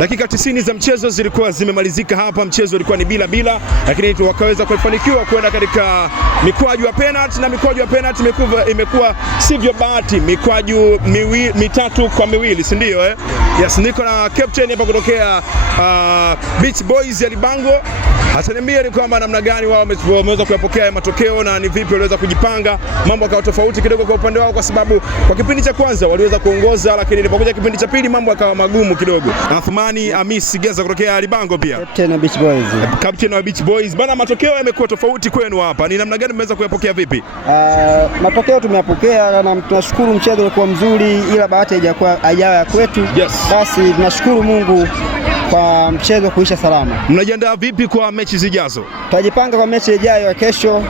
Dakika 90 za mchezo zilikuwa zimemalizika hapa. Mchezo ulikuwa ni bila, lakini wakaweza kufanikiwa kwenda katika mikwaju ya penalty, na mikwaju ya penalty imekuwa sivyo bahati, mikwaju mitatu kwa miwili, si ndio Yes, niko na captain hapa kutokea Beach Boys ya Libango. Ataniambia ni kwamba namna gani wao wameweza kuyapokea matokeo na ni vipi waliweza kujipanga. Mambo yakawa tofauti kidogo kwa upande wao, kwa sababu kwa kipindi cha kwanza waliweza kuongoza, lakini ilipokuja kipindi cha pili mambo yakawa magumu kidogo. Athmani Hamisi Geza kutokea Libango pia, captain wa Beach Boys. Captain wa Beach Boys. Bana, matokeo yamekuwa tofauti kwenu hapa. Ni namna gani mmeweza kuyapokea vipi? Matokeo tumeyapokea na tunashukuru, mchezo ulikuwa mzuri ila bahati haijawa ya kwetu. Yes. Basi tunashukuru Mungu kwa mchezo kuisha salama. Mnajiandaa vipi kwa mechi zijazo? Tutajipanga kwa mechi ijayo ya kesho,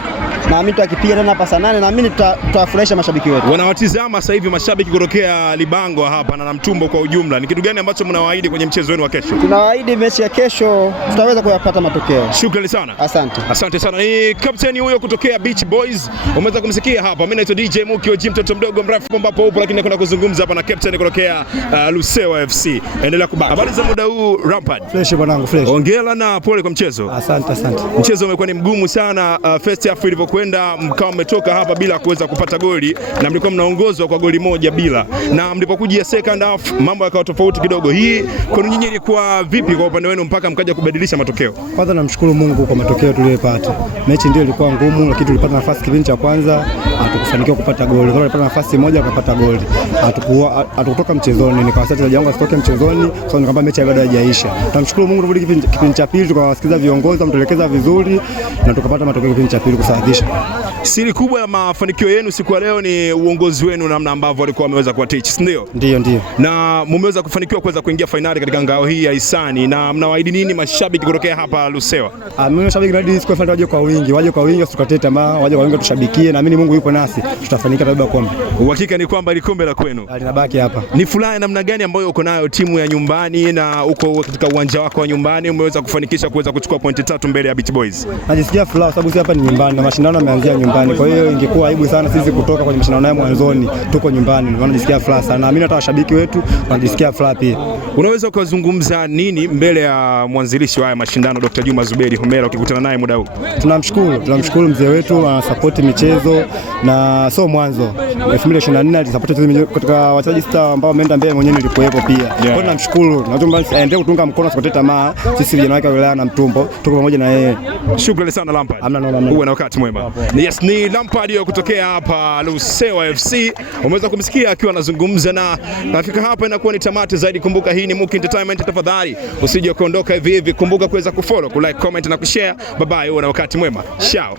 na mimi tutakipiga tena hapa saa 8, na mimi tutawafurahisha mashabiki wetu. Wanawatizama sasa hivi mashabiki kutokea Libango hapa na Namtumbo kwa ujumla. Ni kitu gani ambacho mnawaahidi kwenye mchezo wenu wa kesho? Tunawaahidi mechi ya kesho tutaweza kuyapata matokeo. Shukrani sana. Asante. Asante sana. Ni captain huyo kutokea Beach Boys. Umeweza kumsikia hapa. Mimi naitwa DJ Muki Oji, mtoto mdogo mrefu ambapo upo, lakini kuna kuzungumza hapa na captain kutokea Lusewa FC. Endelea kubaki. Habari za muda huu Rampart? Fresh bwanangu, fresh. Hongera na pole kwa mchezo. Asante. Mchezo umekuwa ni mgumu sana. First half ilipokwenda mkao mmetoka hapa bila kuweza kupata goli, na mlikuwa mnaongozwa kwa goli moja bila, na mlipokuja second half mambo yakawa tofauti kidogo. Hii kwa nyinyi ilikuwa vipi kwa upande wenu mpaka mkaja kubadilisha matokeo? Kwanza namshukuru Mungu kwa matokeo tuliyopata. Mechi ndio ilikuwa ngumu, lakini tulipata nafasi kipindi cha kwanza, hatukufanikiwa kupata goli. Kwa tulipata nafasi moja kupata goli, hatukutoka mchezoni. Nikawasema wachezaji wangu wasitoke mchezoni, kwa sababu nikamwambia mechi bado haijaisha. Tunamshukuru Mungu, turudi kipindi cha pili tukawasikiza viongozi, mtuelekeza vizuri na tukapata matokeo kipindi cha pili kusawazisha. Siri kubwa ya mafanikio yenu siku ya leo ni uongozi wenu, namna ambavyo walikuwa wameweza kuwa teach, ndio? Ndio. Na mmeweza kufanikiwa kuweza kuingia finali katika ngao hii ya hisani, na mnawaahidi nini mashabiki kutokea hapa Lusewa? Mimi mashabiki hadi siku finali waje kwa wingi, usikate tamaa, waje kwa wingi tushabikie, na mimi Mungu yupo nasi, tutafanikiwa kubeba kombe. Uhakika ni kwamba ile kombe la kwenu linabaki hapa. Ni furaha namna gani ambayo uko nayo timu ya nyumbani na uko katika uwanja wako wa nyumbani umeweza kufanikisha kuweza kuchukua pointi 3 mbele ya Beach Boys? Najisikia furaha sababu sisi hapa ni nyumbani na mashindano yameanzia nyumbani. Kwa hiyo ingekuwa aibu sana sisi kutoka kwenye mashindano ya mwanzoni, tuko nyumbani. Ndio najisikia furaha sana. Mimi hata washabiki wetu wanajisikia furaha pia. Unaweza kuzungumza nini mbele ya mwanzilishi wa haya mashindano Dr. Juma Zuberi Homera ukikutana naye muda huu? Tunamshukuru mzee wetu, anasupport michezo na sio mwanzo. 2024 alisupport katika wachezaji sita ambao wameenda mbele, mwenyewe nilikuwepo pia. Kwa hiyo namshukuru. Naomba aendelee kutunga mkono, asikate tamaa. Sisi vijana wake wa wilaya Namtumbo tuko pamoja na yeye. Shukrani sana Lampard. Uwe na wakati mwema. Yes, ni Lampard hiyo kutokea hapa Lusewa FC. Umeweza kumsikia akiwa anazungumza, na nafika hapa inakuwa ni tamati zaidi. Kumbuka hii ni Muki Entertainment, tafadhali usije kuondoka hivi hivi. Kumbuka kuweza kufollow, kulike, comment na kushare. Bye bye, uwe na wakati mwema. Ciao.